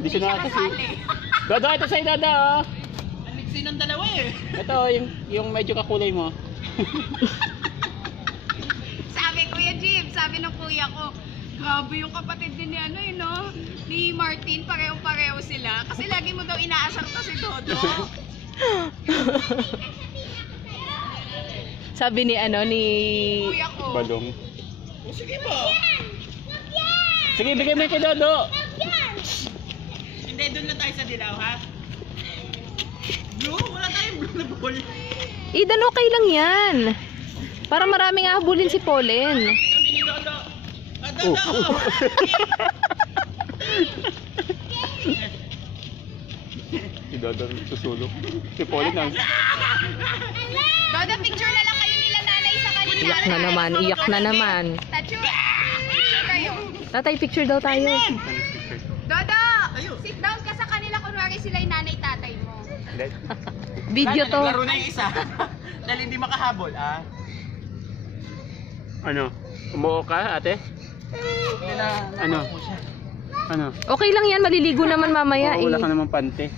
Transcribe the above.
Hindi siya nakakasali. Dodo, ito sa'yo, Dodo. Aliksi ng dalawa eh. Ito, yung medyo kakulay mo. Sabi Kuya Jim, sabi ng kuya ko, grabe yung kapatid din ni ano eh, no? Ni Martin, pareho-pareho sila. Kasi lagi mo daw inaasar to si Dodo. Sabi ni ano, ni... Kuya ko. Balong. O sige ba? Sige, bigay mo yung kay Dodo. Hindi, doon na tayo sa dilaw ha? Blue? Wala tayong blue na ball. Idan, okay lang yan. Para maraming ahabulin si Pollen. Kami ni Dodo. Oh. Dodo! Si Dodo susulok. Si Pauline ang... Dodo, picture na lang kayo nila nanay sa kanila. Iyak na naman, iyak na naman. Tachu, picture kayo. Tatay, picture daw tayo. Dodo, sit down ka sa kanila. Kunwari sila yung nanay tatay mo. Video to. Laro na yung isa. Dahil hindi makahabol, ah. Ano? Umuo ka, ate? Ano? Ano? Okay lang yan, maliligo naman mamaya Oo, wala eh. ka namang pante.